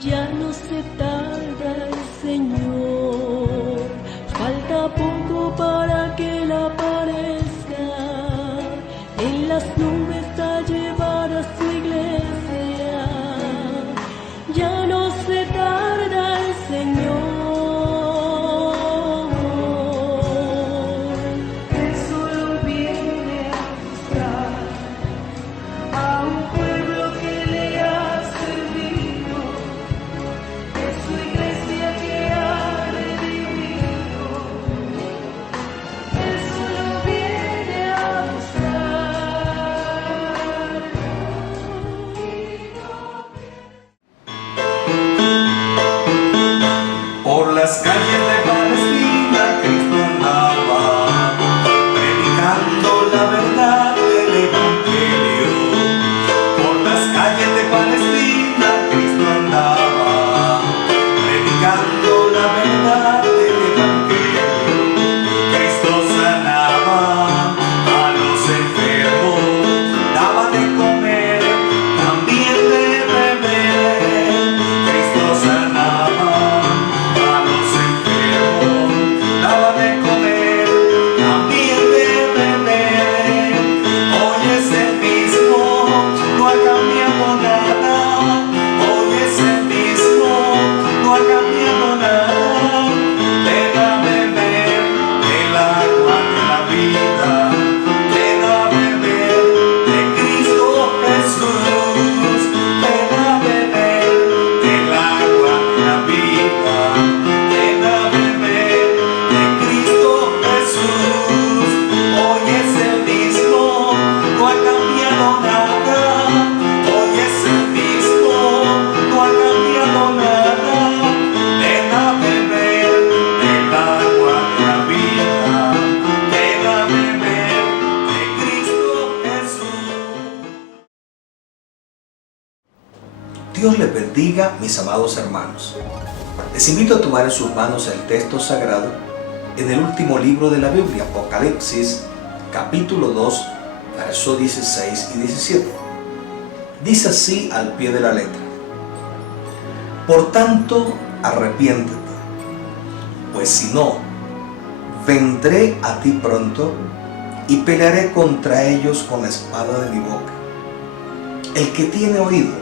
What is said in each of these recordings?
Ya no se tarda el Señor, falta poco para que Él aparezca, en las nubes a llevar a su iglesia. Ya no se tarda el Señor. Él solo viene a buscar a un pueblo que le ha servido, es su iglesia que ha redimido. Él solo viene a buscar. Por las calles de Palestina Cristo andaba, predicando la verdad del Evangelio. Por las calles de Palestina Cristo andaba, predicando la verdad del Evangelio. Cristo sanaba a los enfermos, daba de comer, también de beber. Cristo sanaba a los enfermos, daba de comer, también de beber. Hoy es el mismo, no ha cambiado nada. Hoy es el mismo, no ha cambiado nada. Te da a beber el agua de la vida, te da a beber de Cristo Jesús, te da a beber el agua de la vida, te da a beber de Cristo Jesús. Hoy es el mismo, no ha cambiado nada. Hoy es el mismo, no ha cambiado nada. Te da a beber el agua de la vida, te da a beber de Cristo Jesús. Dios les bendiga, mis amados hermanos. Les invito a tomar en sus manos el texto sagrado en el último libro de la Biblia, Apocalipsis, capítulo 2, versos 16 y 17. Dice así al pie de la letra: Por tanto, arrepiéntete, pues si no, vendré a ti pronto y pelearé contra ellos con la espada de mi boca. El que tiene oído,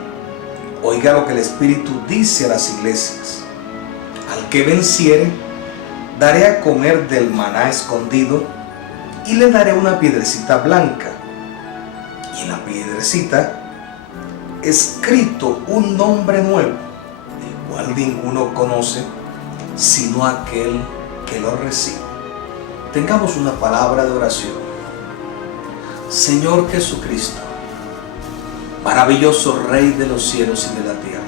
oiga lo que el Espíritu dice a las iglesias. Al que venciere, daré a comer del maná escondido y le daré una piedrecita blanca. Y en la piedrecita escrito un nombre nuevo, el cual ninguno conoce sino aquel que lo recibe. Tengamos una palabra de oración. Señor Jesucristo, maravilloso Rey de los cielos y de la tierra,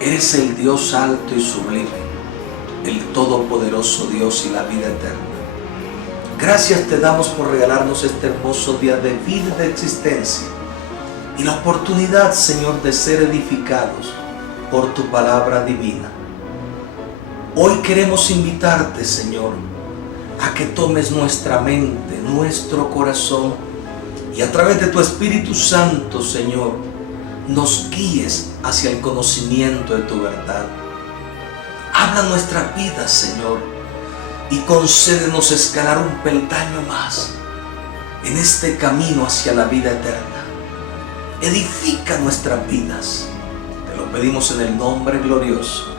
eres el Dios alto y sublime, el todopoderoso Dios y la vida eterna. Gracias te damos por regalarnos este hermoso día de vida y de existencia y la oportunidad, Señor, de ser edificados por tu palabra divina. Hoy queremos invitarte, Señor, a que tomes nuestra mente, nuestro corazón, y a través de tu Espíritu Santo, Señor, nos guíes hacia el conocimiento de tu verdad. Habla nuestras vidas, Señor, y concédenos escalar un peldaño más en este camino hacia la vida eterna. Edifica nuestras vidas. Te lo pedimos en el nombre glorioso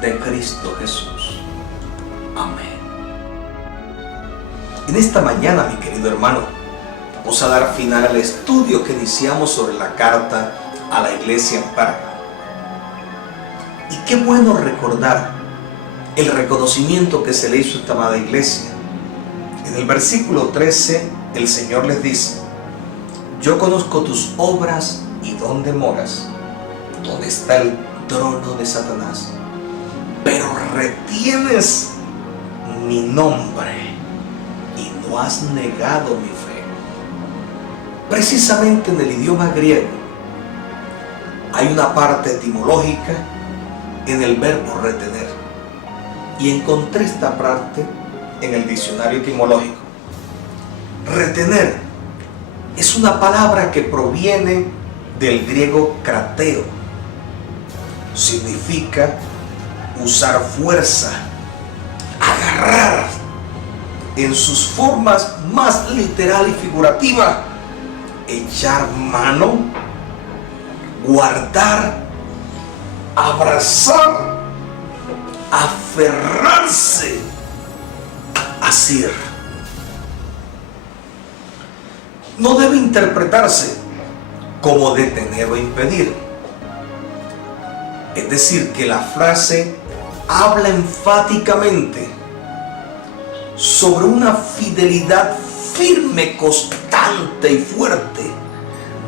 de Cristo Jesús. Amén. En esta mañana, mi querido hermano, vamos a dar final al estudio que iniciamos sobre la carta a la iglesia en Pérgamo. Y qué bueno recordar el reconocimiento que se le hizo a esta amada iglesia. En el versículo 13, el Señor les dice: Yo conozco tus obras y dónde moras, donde está el trono de Satanás, pero retienes mi nombre y no has negado mi fe. Precisamente en el idioma griego hay una parte etimológica en el verbo retener, y encontré esta parte en el diccionario etimológico. Retener es una palabra que proviene del griego krateo, significa usar fuerza, agarrar en sus formas más literal y figurativa, echar mano, guardar, abrazar, aferrarse, asir. No debe interpretarse como detener o impedir. Es decir, que la frase habla enfáticamente sobre una fidelidad firme, constante y fuerte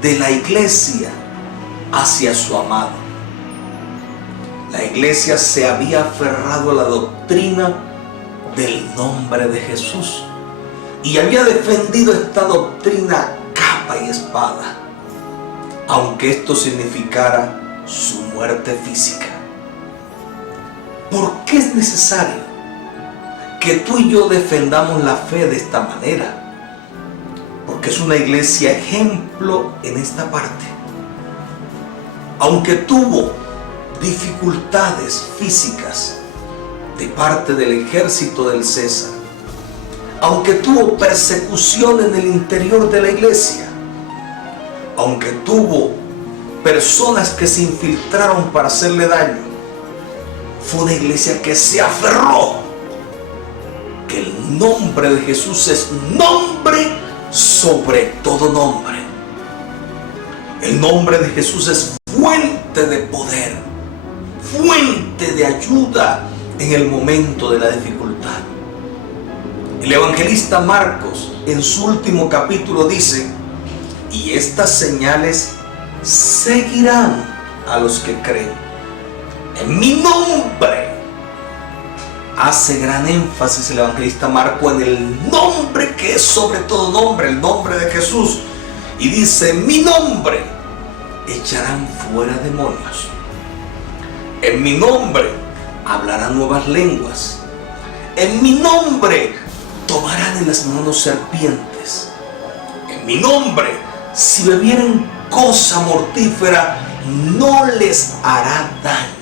de la iglesia hacia su amado. La iglesia se había aferrado a la doctrina del nombre de Jesús y había defendido esta doctrina capa y espada, aunque esto significara su muerte física. ¿Por qué es necesario que tú y yo defendamos la fe de esta manera? Porque es una iglesia ejemplo en esta parte. Aunque tuvo dificultades físicas de parte del ejército del César, aunque tuvo persecución en el interior de la iglesia, aunque tuvo personas que se infiltraron para hacerle daño, fue una iglesia que se aferró que el nombre de Jesús es nombre sobre todo nombre. El nombre de Jesús es fuente de poder, fuente de ayuda en el momento de la dificultad. El evangelista Marcos en su último capítulo dice: y estas señales seguirán a los que creen. En mi nombre. Hace gran énfasis el evangelista Marcos en el nombre que es sobre todo nombre, el nombre de Jesús. Y dice: en mi nombre echarán fuera demonios. En mi nombre hablarán nuevas lenguas. En mi nombre tomarán en las manos serpientes. En mi nombre, si bebieren cosa mortífera, no les hará daño.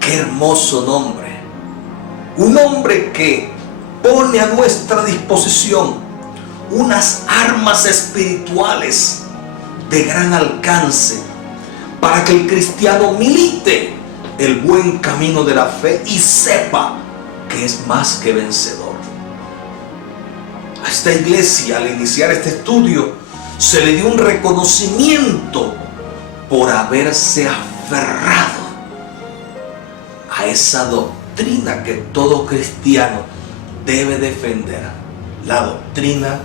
Qué hermoso nombre. Un nombre que pone a nuestra disposición unas armas espirituales de gran alcance para que el cristiano milite el buen camino de la fe y sepa que es más que vencedor. A esta iglesia, al iniciar este estudio, se le dio un reconocimiento por haberse aferrado a esa doctrina que todo cristiano debe defender, la doctrina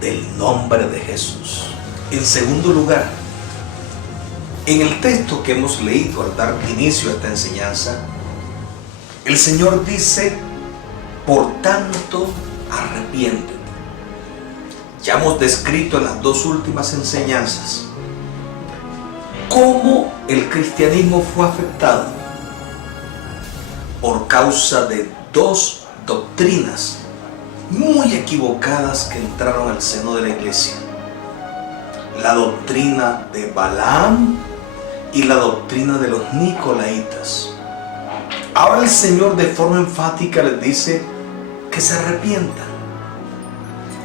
del nombre de Jesús. En segundo lugar, en el texto que hemos leído al dar inicio a esta enseñanza, el Señor dice: por tanto, arrepiéntete. Ya hemos descrito en las dos últimas enseñanzas cómo el cristianismo fue afectado por causa de dos doctrinas muy equivocadas que entraron al seno de la iglesia: la doctrina de Balaam y la doctrina de los Nicolaitas. Ahora el Señor de forma enfática les dice que se arrepientan.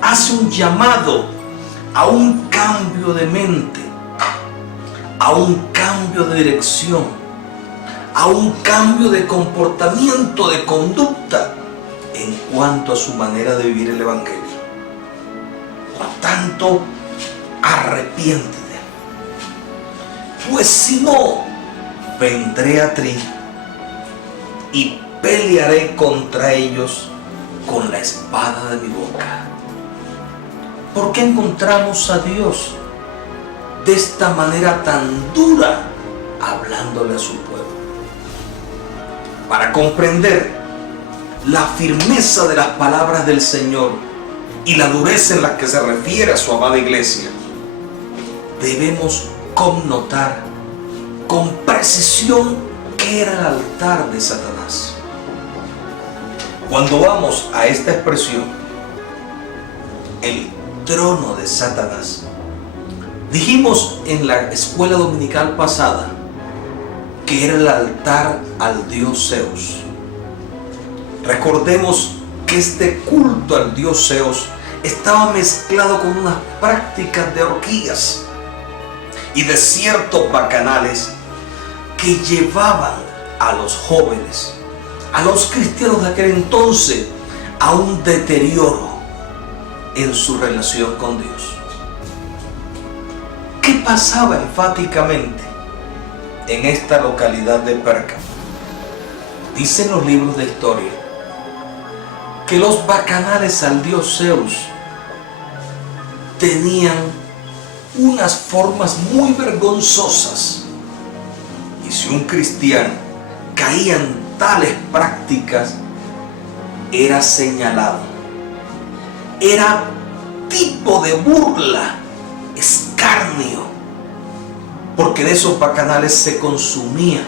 Hace un llamado a un cambio de mente, a un cambio de dirección, a un cambio de comportamiento, de conducta en cuanto a su manera de vivir el Evangelio. Por tanto, arrepiéntete, pues si no, vendré a ti y pelearé contra ellos con la espada de mi boca. ¿Por qué encontramos a Dios de esta manera tan dura hablándole a su pueblo? Para comprender la firmeza de las palabras del Señor y la dureza en la que se refiere a su amada iglesia, debemos connotar con precisión qué era el altar de Satanás. Cuando vamos a esta expresión, el trono de Satanás, dijimos en la escuela dominical pasada que era el altar al dios Zeus. Recordemos que este culto al dios Zeus estaba mezclado con unas prácticas de orgías y de ciertos bacanales que llevaban a los jóvenes, a los cristianos de aquel entonces, a un deterioro en su relación con Dios. ¿Qué pasaba enfáticamente en esta localidad de Pérgamo? Dicen los libros de historia que los bacanales al dios Zeus tenían unas formas muy vergonzosas, y si un cristiano caía en tales prácticas, era señalado, era tipo de burla, escarnio, porque de esos bacanales se consumía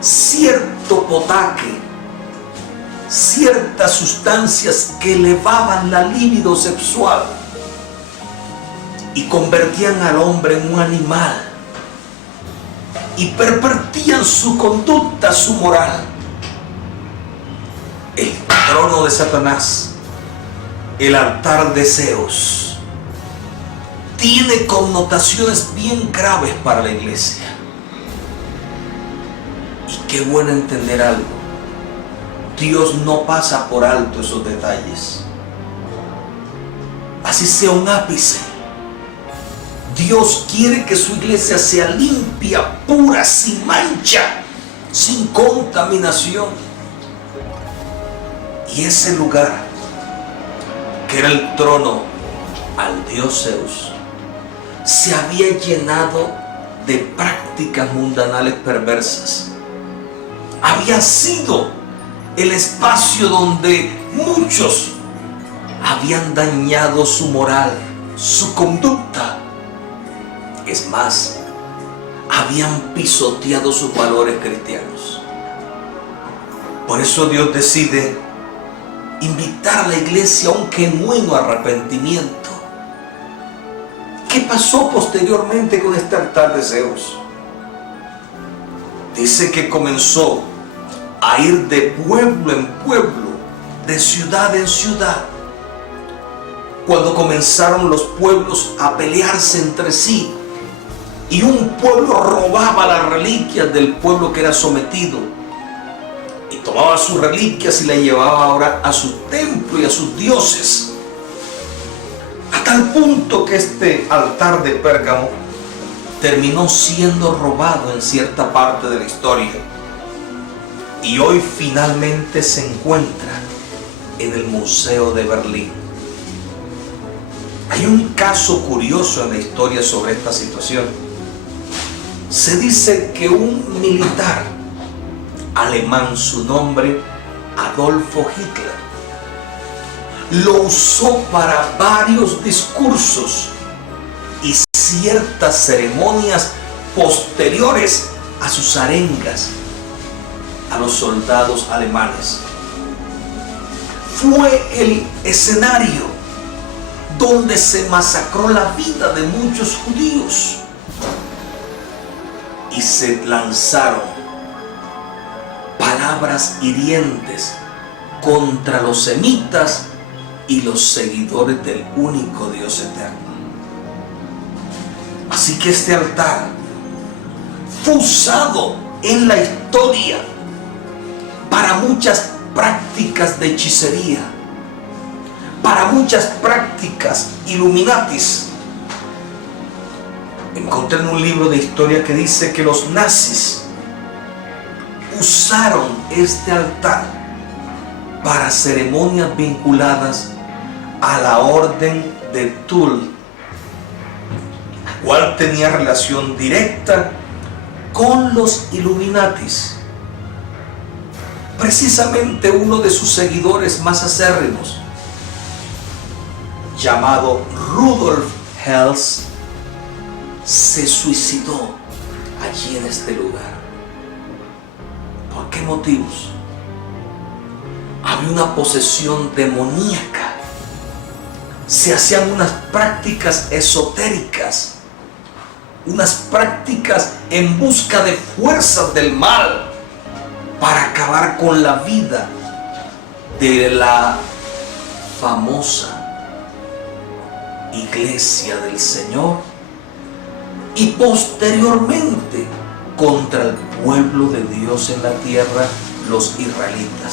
cierto potaje, ciertas sustancias que elevaban la libido sexual y convertían al hombre en un animal y pervertían su conducta, su moral. El trono de Satanás, el altar de Zeus, tiene connotaciones bien graves para la iglesia. Y qué bueno entender algo: Dios no pasa por alto esos detalles. Así sea un ápice, Dios quiere que su iglesia sea limpia, pura, sin mancha, sin contaminación. Y ese lugar, que era el trono al dios Zeus, se había llenado de prácticas mundanales perversas. Había sido el espacio donde muchos habían dañado su moral, su conducta. Es más, habían pisoteado sus valores cristianos. Por eso Dios decide invitar a la iglesia a un genuino arrepentimiento. ¿Qué pasó posteriormente con este altar de Zeus? Dice que comenzó a ir de pueblo en pueblo, de ciudad en ciudad. Cuando comenzaron los pueblos a pelearse entre sí, y un pueblo robaba las reliquias del pueblo que era sometido, y tomaba sus reliquias y las llevaba ahora a su templo y a sus dioses, a tal punto que este altar de Pérgamo terminó siendo robado en cierta parte de la historia, y hoy finalmente se encuentra en el Museo de Berlín. Hay un caso curioso en la historia sobre esta situación. Se dice que un militar alemán, su nombre Adolfo Hitler, lo usó para varios discursos y ciertas ceremonias posteriores a sus arengas a los soldados alemanes. Fue el escenario donde se masacró la vida de muchos judíos y se lanzaron palabras hirientes contra los semitas y los seguidores del único Dios eterno. Así que este altar fue usado en la historia para muchas prácticas de hechicería, para muchas prácticas illuminatis. Encontré en un libro de historia que dice que los nazis usaron este altar para ceremonias vinculadas a la orden de Thule, la cual tenía relación directa con los Illuminatis. Precisamente uno de sus seguidores más acérrimos, llamado Rudolf Hess, se suicidó allí en este lugar. ¿Por qué motivos? Había una posesión demoníaca, se hacían unas prácticas esotéricas unas prácticas en busca de fuerzas del mal para acabar con la vida de la famosa Iglesia del Señor y posteriormente contra el pueblo de Dios en la tierra, los israelitas.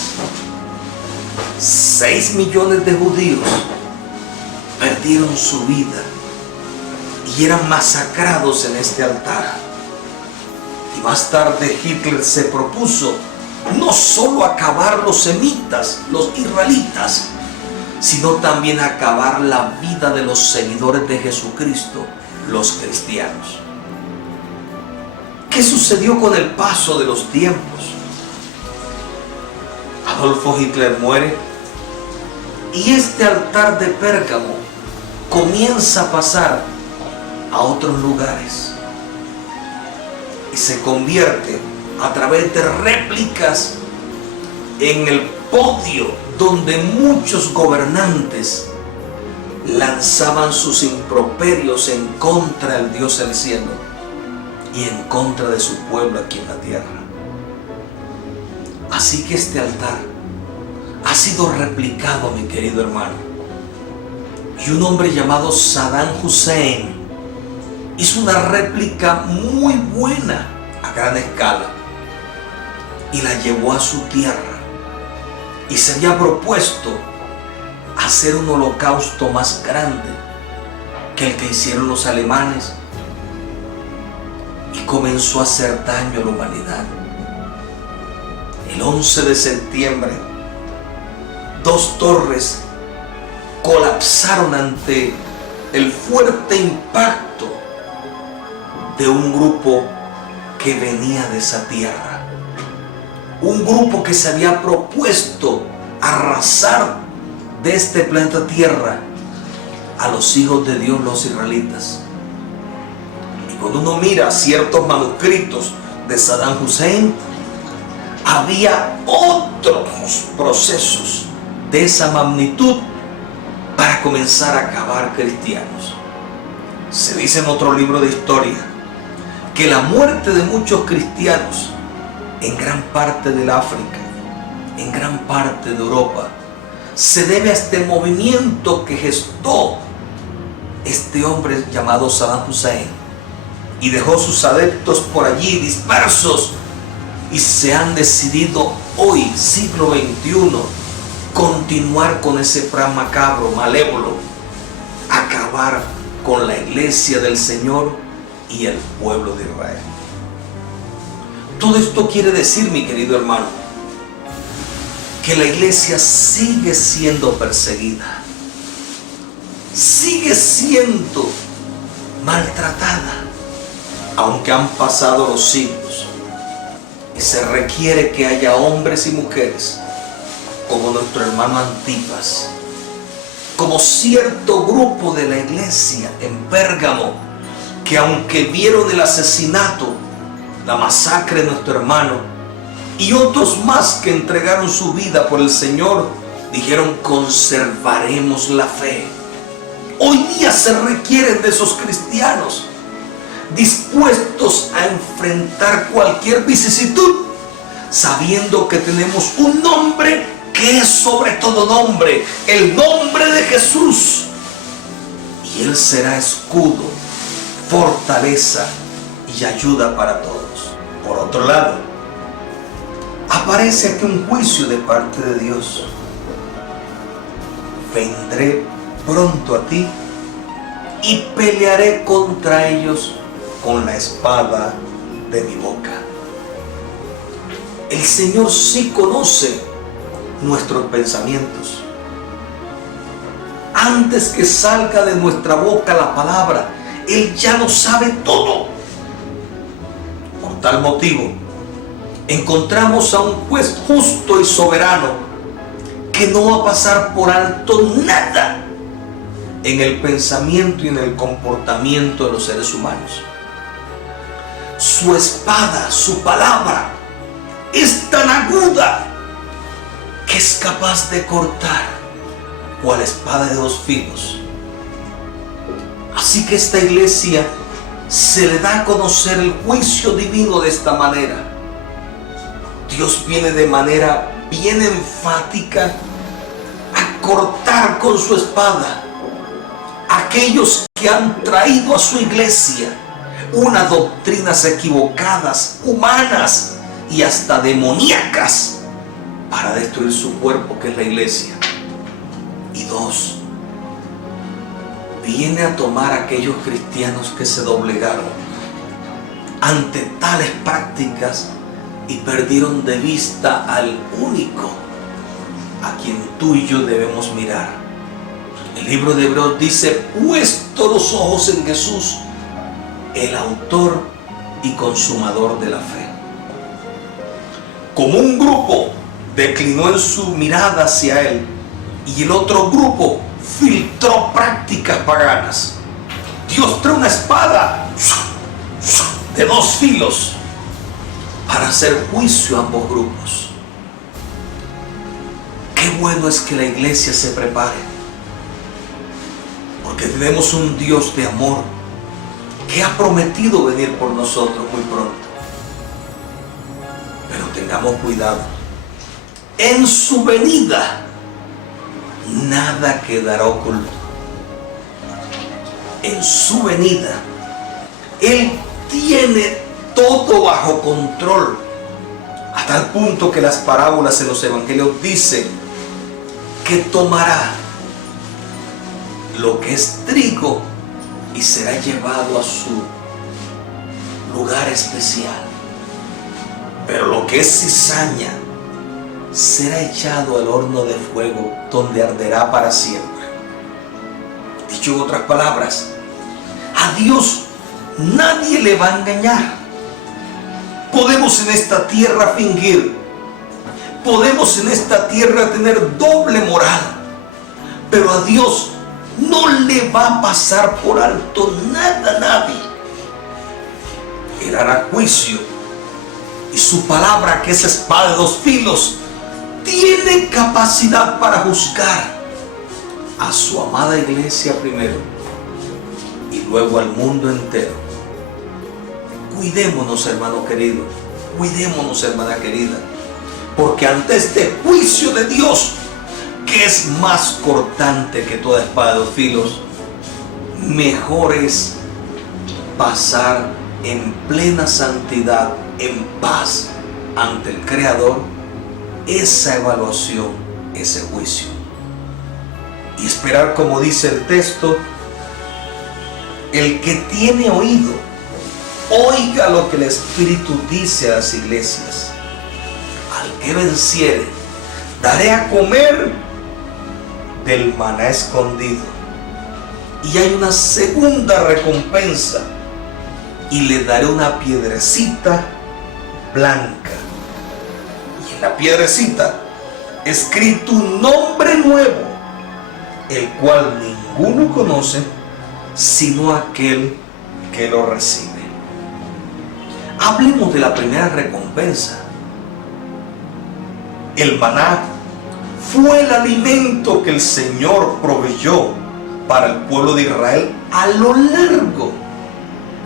6 millones de judíos perdieron su vida y eran masacrados en este altar. Y más tarde Hitler se propuso no solo acabar los semitas, los israelitas, sino también acabar la vida de los seguidores de Jesucristo, los cristianos. ¿Qué sucedió con el paso de los tiempos? Adolfo Hitler muere y este altar de Pérgamo comienza a pasar a otros lugares y se convierte a través de réplicas en el podio donde muchos gobernantes lanzaban sus improperios en contra del Dios del cielo y en contra de su pueblo aquí en la tierra. Así que este altar ha sido replicado, mi querido hermano, y un hombre llamado Saddam Hussein hizo una réplica muy buena a gran escala y la llevó a su tierra y se había propuesto hacer un holocausto más grande que el que hicieron los alemanes y comenzó a hacer daño a la humanidad. El 11 de septiembre, 2 torres colapsaron ante el fuerte impacto de un grupo que venía de esa tierra. Un grupo que se había propuesto arrasar de este planeta Tierra a los hijos de Dios, los israelitas. Y cuando uno mira ciertos manuscritos de Saddam Hussein, había otros procesos de esa magnitud para comenzar a acabar cristianos. Se dice en otro libro de historia que la muerte de muchos cristianos en gran parte del África, en gran parte de Europa, se debe a este movimiento que gestó este hombre llamado Saddam Hussein y dejó sus adeptos por allí dispersos, y se han decidido hoy, siglo XXI, continuar con ese plan macabro, malévolo, acabar con la iglesia del Señor y el pueblo de Israel. Todo esto quiere decir, mi querido hermano, que la iglesia sigue siendo perseguida, sigue siendo maltratada, aunque han pasado los siglos, y se requiere que haya hombres y mujeres como nuestro hermano Antipas, como cierto grupo de la iglesia en Pérgamo, que aunque vieron el asesinato, la masacre de nuestro hermano, y otros más que entregaron su vida por el Señor, dijeron: conservaremos la fe. Hoy día se requieren de esos cristianos dispuestos a enfrentar cualquier vicisitud, sabiendo que tenemos un nombre que es sobre todo nombre, el nombre de Jesús, y Él será escudo, fortaleza y ayuda para todos. Por otro lado, aparece aquí un juicio de parte de Dios: vendré pronto a ti y pelearé contra ellos con la espada de mi boca. El Señor sí conoce nuestros pensamientos. Antes que salga de nuestra boca la palabra, Él ya lo sabe todo. Por tal motivo, encontramos a un juez justo y soberano que no va a pasar por alto nada en el pensamiento y en el comportamiento de los seres humanos. Su espada, su palabra, es tan aguda que es capaz de cortar cual espada de 2 filos. Así que esta iglesia se le da a conocer el juicio divino de esta manera. Dios viene de manera bien enfática a cortar con su espada a aquellos que han traído a su iglesia unas doctrinas equivocadas, humanas y hasta demoníacas para destruir su cuerpo, que es la iglesia. Y dos, viene a tomar a aquellos cristianos que se doblegaron ante tales prácticas y perdieron de vista al único a quien tú y yo debemos mirar. El libro de Hebreos dice: puesto los ojos en Jesús, el autor y consumador de la fe. Como un grupo declinó en su mirada hacia Él y el otro grupo filtró prácticas paganas, Dios trae una espada de dos filos para hacer juicio a ambos grupos. Qué bueno es que la iglesia se prepare, porque tenemos un Dios de amor que ha prometido venir por nosotros muy pronto. Pero tengamos cuidado. En su venida nada quedará oculto. En su venida Él tiene todo bajo control, hasta el punto que las parábolas en los evangelios dicen que tomará lo que es trigo y será llevado a su lugar especial, pero lo que es cizaña será echado al horno de fuego, donde arderá para siempre. Dicho en otras palabras, a Dios nadie le va a engañar. Podemos en esta tierra fingir, podemos en esta tierra tener doble moral, pero a Dios no le va a pasar por alto nada, nadie. Él hará juicio, y su palabra, que es espada de dos filos, tiene capacidad para juzgar a su amada iglesia primero y luego al mundo entero. Cuidémonos, hermano querido, cuidémonos, hermana querida, porque ante este juicio de Dios, que es más cortante que toda espada de dos filos, mejor es pasar en plena santidad, en paz ante el Creador, esa evaluación, ese juicio, y esperar, como dice el texto: el que tiene oído, oiga lo que el Espíritu dice a las iglesias. Al que venciere, daré a comer del maná escondido. Y hay una segunda recompensa: y le daré una piedrecita blanca, y en la piedrecita escrito un nombre nuevo, el cual ninguno conoce sino aquel que lo recibe. Hablemos de la primera recompensa. El maná fue el alimento que el Señor proveyó para el pueblo de Israel a lo largo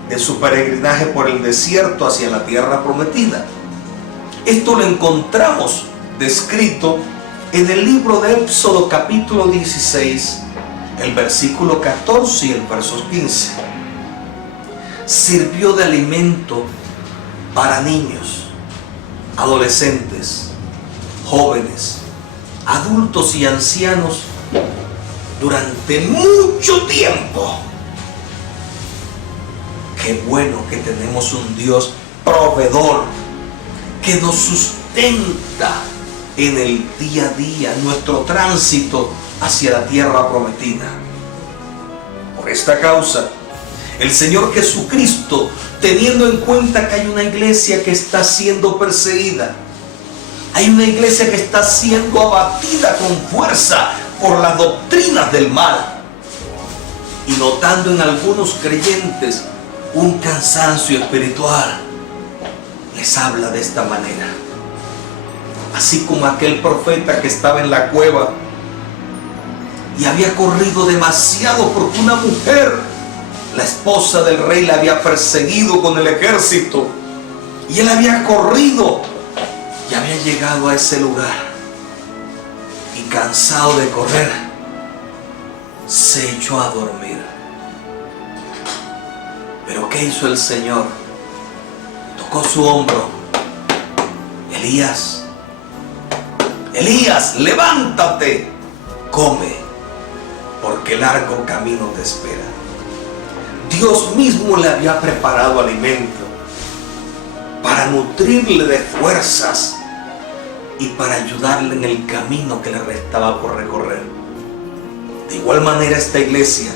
de su peregrinaje por el desierto hacia la tierra prometida. Esto lo encontramos descrito en el libro de Éxodo capítulo 16, el versículo 14 y el verso 15. Sirvió de alimento para niños, adolescentes, jóvenes, adultos y ancianos durante mucho tiempo. Qué bueno que tenemos un Dios proveedor que nos sustenta en el día a día, en nuestro tránsito hacia la tierra prometida. Por esta causa, el Señor Jesucristo, teniendo en cuenta que hay una iglesia que está siendo perseguida, hay una iglesia que está siendo abatida con fuerza por las doctrinas del mal, y notando en algunos creyentes un cansancio espiritual, les habla de esta manera. Así como aquel profeta que estaba en la cueva y había corrido demasiado porque una mujer La esposa del rey la había perseguido con el ejército y él había corrido y había llegado a ese lugar y, cansado de correr, se echó a dormir. Pero ¿qué hizo el Señor? Tocó su hombro. Elías, Elías, levántate, come, porque largo camino te espera. Dios mismo le había preparado alimento para nutrirle de fuerzas y para ayudarle en el camino que le restaba por recorrer. De igual manera, esta iglesia,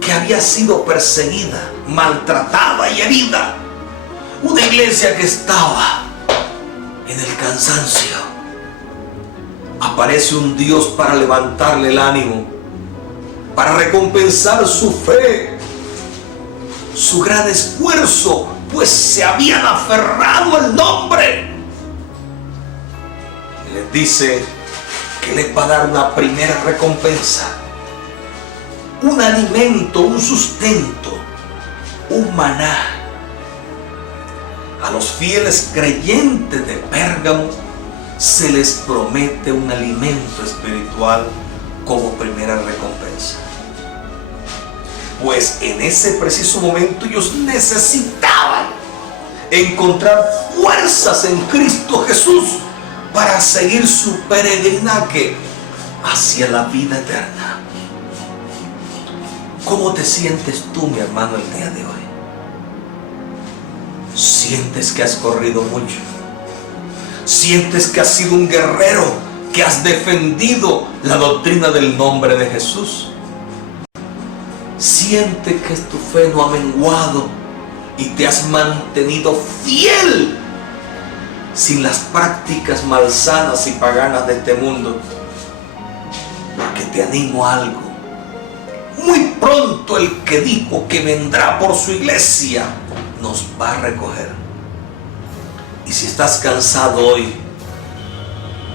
que había sido perseguida, maltratada y herida, una iglesia que estaba en el cansancio, aparece un Dios para levantarle el ánimo, para recompensar su fe, su gran esfuerzo, pues se habían aferrado al nombre. Y les dice que les va a dar una primera recompensa, un alimento, un sustento, un maná. A los fieles creyentes de Pérgamo se les promete un alimento espiritual como primera recompensa. Pues en ese preciso momento ellos necesitaban encontrar fuerzas en Cristo Jesús para seguir su peregrinaje hacia la vida eterna. ¿Cómo te sientes tú, mi hermano, el día de hoy? ¿Sientes que has corrido mucho? ¿Sientes que has sido un guerrero, que has defendido la doctrina del nombre de Jesús? ¿Sientes que tu fe no ha menguado y te has mantenido fiel sin las prácticas malsanas y paganas de este mundo? Porque te animo a algo. Muy pronto el que dijo que vendrá por su iglesia nos va a recoger. Y si estás cansado hoy,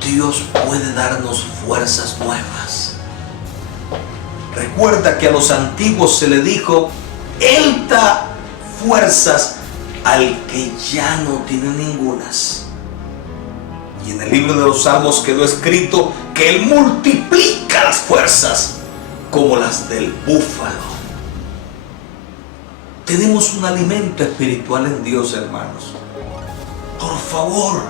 Dios puede darnos fuerzas nuevas. Recuerda que a los antiguos se le dijo: Él da fuerzas al que ya no tiene ningunas. Y en el libro de los Salmos quedó escrito que Él multiplica las fuerzas como las del búfalo. Tenemos un alimento espiritual en Dios, hermanos. Por favor,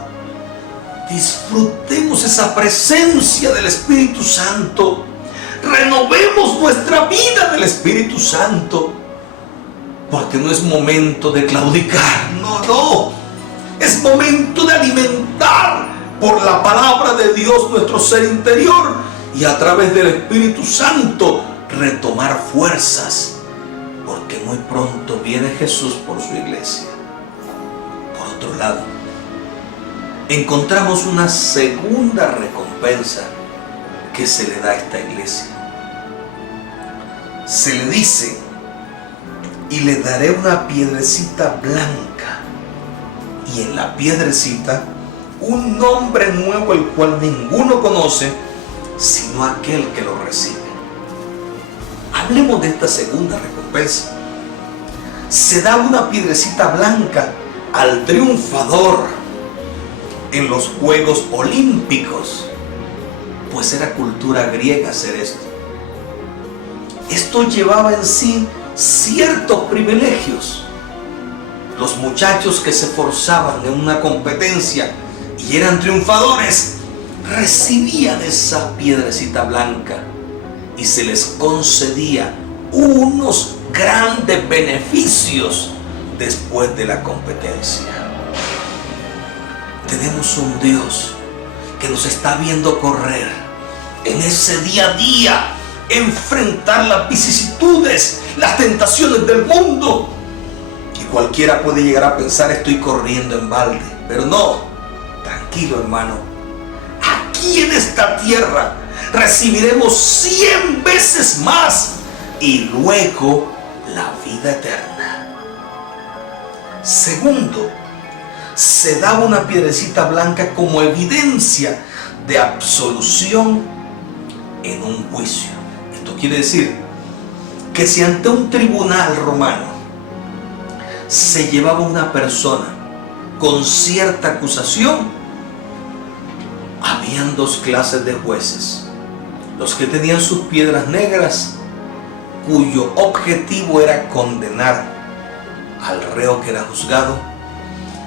disfrutemos esa presencia del Espíritu Santo. Renovemos nuestra vida del Espíritu Santo. Porque no es momento de claudicar. No. Es momento de alimentar por la palabra de Dios nuestro ser interior. Y a través del Espíritu Santo retomar fuerzas. Porque muy pronto viene Jesús por su iglesia. Por otro lado, encontramos una segunda recompensa que se le da a esta iglesia. Se le dice: y le daré una piedrecita blanca, y en la piedrecita un nombre nuevo, el cual ninguno conoce sino aquel que lo recibe. Hablemos de esta segunda recompensa. Se da una piedrecita blanca al triunfador en los Juegos Olímpicos, pues era cultura griega hacer esto. Esto llevaba en sí ciertos privilegios. Los muchachos que se esforzaban en una competencia y eran triunfadores recibían esa piedrecita blanca y se les concedía unos grandes beneficios después de la competencia. Tenemos un Dios que nos está viendo correr en ese día a día, enfrentar las vicisitudes, las tentaciones del mundo. Y cualquiera puede llegar a pensar: estoy corriendo en balde. Pero no, tranquilo, hermano. Aquí en esta tierra recibiremos 100 veces más y luego la vida eterna. Segundo, se da una piedrecita blanca como evidencia de absolución en un juicio. Esto quiere decir que si ante un tribunal romano se llevaba una persona con cierta acusación, habían dos clases de jueces: los que tenían sus piedras negras, cuyo objetivo era condenar al reo que era juzgado,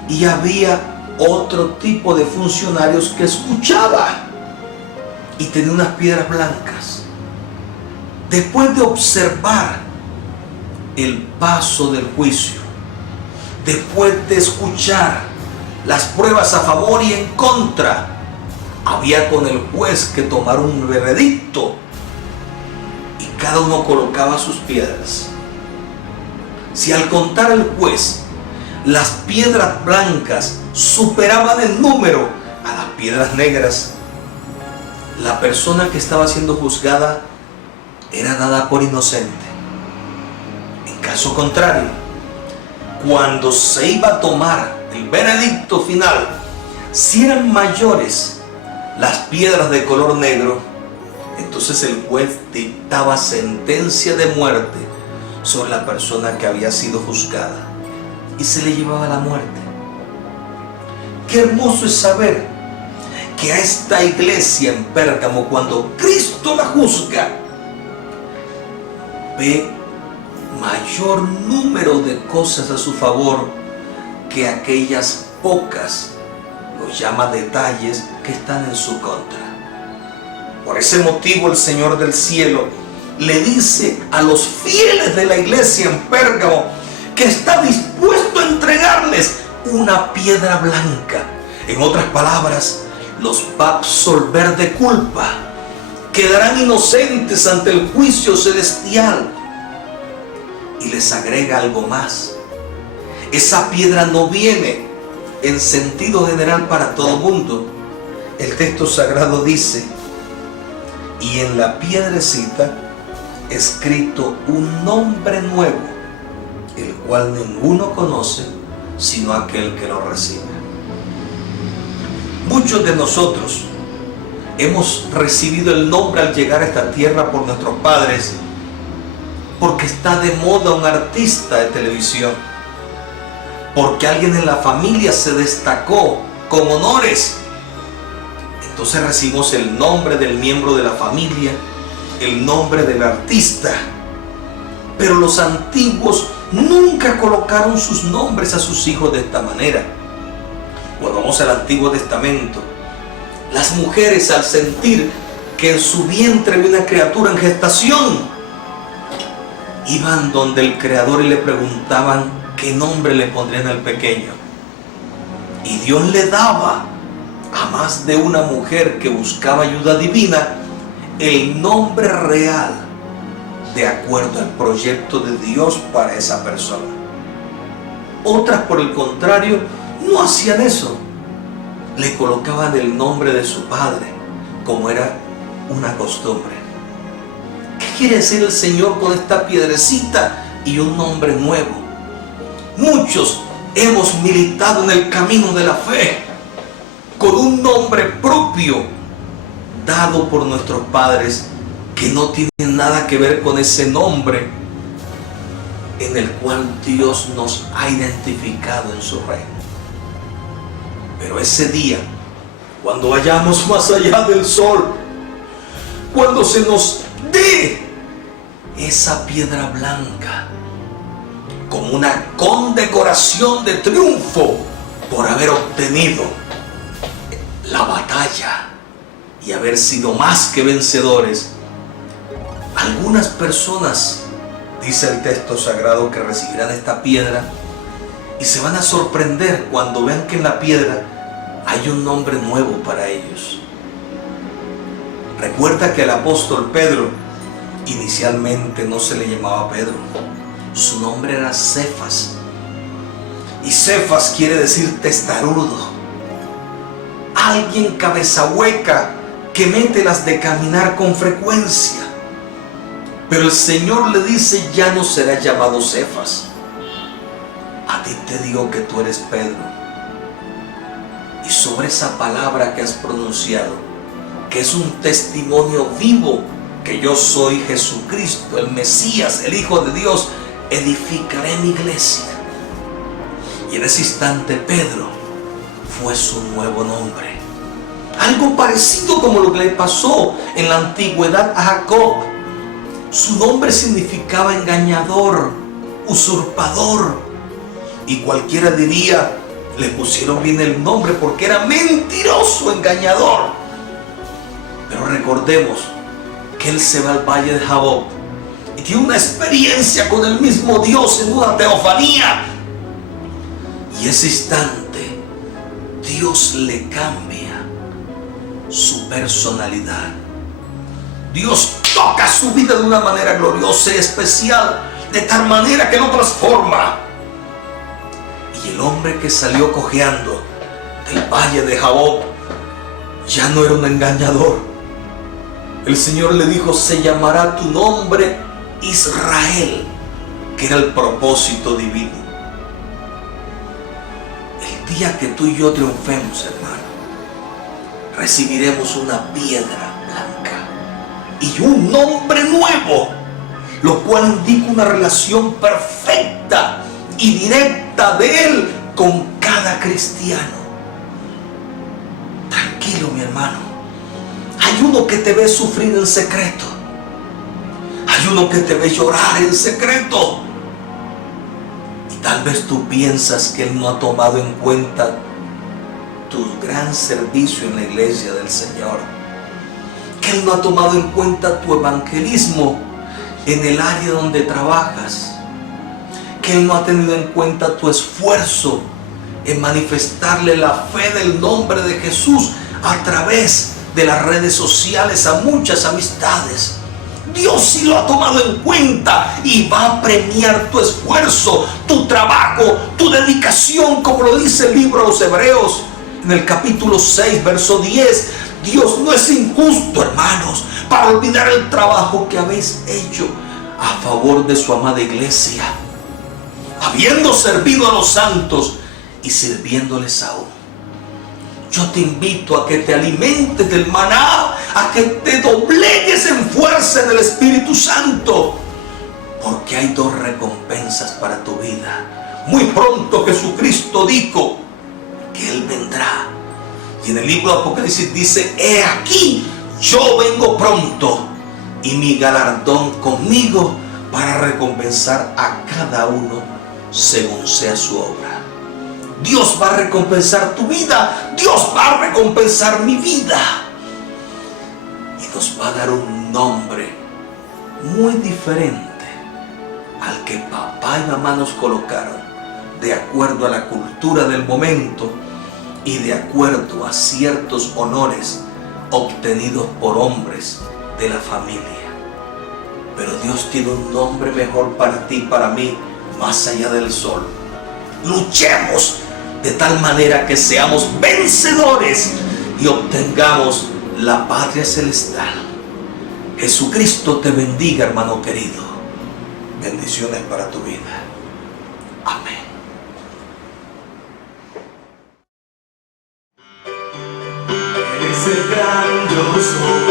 y había otro tipo de funcionarios que escuchaba y tenía unas piedras blancas. Después de observar el paso del juicio, después de escuchar las pruebas a favor y en contra, había con el juez que tomar un veredicto y cada uno colocaba sus piedras. Si al contar el juez las piedras blancas superaban en número a las piedras negras, la persona que estaba siendo juzgada era dada por inocente. En caso contrario, cuando se iba a tomar el veredicto final, si eran mayores las piedras de color negro, entonces el juez dictaba sentencia de muerte sobre la persona que había sido juzgada y se le llevaba la muerte. Qué hermoso es saber que a esta iglesia en Pérgamo, cuando Cristo la juzga, ve mayor número de cosas a su favor que aquellas pocas, los llama detalles, que están en su contra. Por ese motivo el Señor del cielo le dice a los fieles de la iglesia en Pérgamo que está dispuesto a entregarles una piedra blanca. En otras palabras, los va a absolver de culpa, quedarán inocentes ante el juicio celestial. Y les agrega algo más: esa piedra no viene en sentido general para todo mundo. El texto sagrado dice: y en la piedrecita escrito un nombre nuevo, el cual ninguno conoce sino aquel que lo recibe. Muchos de nosotros hemos recibido el nombre al llegar a esta tierra por nuestros padres, porque está de moda un artista de televisión, porque alguien en la familia se destacó con honores. Entonces recibimos el nombre del miembro de la familia, el nombre del artista. Pero los antiguos nunca colocaron sus nombres a sus hijos de esta manera. Cuando vamos al Antiguo Testamento, las mujeres, al sentir que en su vientre había una criatura en gestación, iban donde el Creador y le preguntaban qué nombre le pondrían al pequeño. Y Dios le daba a más de una mujer que buscaba ayuda divina el nombre real de acuerdo al proyecto de Dios para esa persona. Otras, por el contrario, no hacían eso. Le colocaban el nombre de su padre, como era una costumbre. ¿Qué quiere decir el Señor con esta piedrecita y un nombre nuevo? Muchos hemos militado en el camino de la fe con un nombre propio dado por nuestros padres, que no tiene nada que ver con ese nombre en el cual Dios nos ha identificado en su reino. Pero ese día, cuando vayamos más allá del sol, cuando se nos dé esa piedra blanca como una condecoración de triunfo por haber obtenido la batalla y haber sido más que vencedores, algunas personas, dice el texto sagrado, que recibirán esta piedra y se van a sorprender cuando vean que en la piedra hay un nombre nuevo para ellos. Recuerda que el apóstol Pedro inicialmente no se le llamaba Pedro, su nombre era Cefas, y Cefas quiere decir testarudo, alguien cabeza hueca que mete las de caminar con frecuencia. Pero el Señor le dice: ya no serás llamado Cefas, a ti te digo que tú eres Pedro. Y sobre esa palabra que has pronunciado, que es un testimonio vivo que yo soy Jesucristo, el Mesías, el Hijo de Dios, edificaré mi iglesia. Y en ese instante Pedro fue su nuevo nombre. Algo parecido como lo que le pasó en la antigüedad a Jacob. Su nombre significaba engañador, usurpador. Y cualquiera diría, le pusieron bien el nombre porque era mentiroso, engañador. Pero recordemos que él se va al valle de Jaboc y tiene una experiencia con el mismo Dios en una teofanía. Y ese instante Dios le cambia su personalidad. Dios toca su vida de una manera gloriosa y especial, de tal manera que lo transforma. Y el hombre que salió cojeando del valle de Jaboc ya no era un engañador. El Señor le dijo, se llamará tu nombre Israel, que era el propósito divino. El día que tú y yo triunfemos, hermano, recibiremos una piedra blanca y un nombre nuevo, lo cual indica una relación perfecta y directa de Él con cada cristiano. Tranquilo, mi hermano. Hay uno que te ve sufrir en secreto. Hay uno que te ve llorar en secreto. Y tal vez tú piensas que Él no ha tomado en cuenta tu gran servicio en la iglesia del Señor. Que Él no ha tomado en cuenta tu evangelismo en el área donde trabajas. Que Él no ha tenido en cuenta tu esfuerzo en manifestarle la fe del nombre de Jesús a través de las redes sociales a muchas amistades. Dios sí lo ha tomado en cuenta y va a premiar tu esfuerzo, tu trabajo, tu dedicación, como lo dice el libro de los Hebreos en el capítulo 6, verso 10. Dios no es injusto, hermanos, para olvidar el trabajo que habéis hecho a favor de su amada iglesia, habiendo servido a los santos y sirviéndoles aún. Yo te invito a que te alimentes del maná, a que te doblegues en fuerza en el Espíritu Santo, porque hay dos recompensas para tu vida. Muy pronto Jesucristo dijo que Él vendrá. Y en el libro de Apocalipsis dice, he aquí, yo vengo pronto y mi galardón conmigo para recompensar a cada uno según sea su obra. Dios va a recompensar tu vida. Dios va a recompensar mi vida. Y nos va a dar un nombre muy diferente al que papá y mamá nos colocaron, de acuerdo a la cultura del momento y de acuerdo a ciertos honores obtenidos por hombres de la familia. Pero Dios tiene un nombre mejor para ti y para mí, más allá del sol. Luchemos de tal manera que seamos vencedores y obtengamos la patria celestial. Jesucristo te bendiga, hermano querido. Bendiciones para tu vida. Amén. Eres el grandioso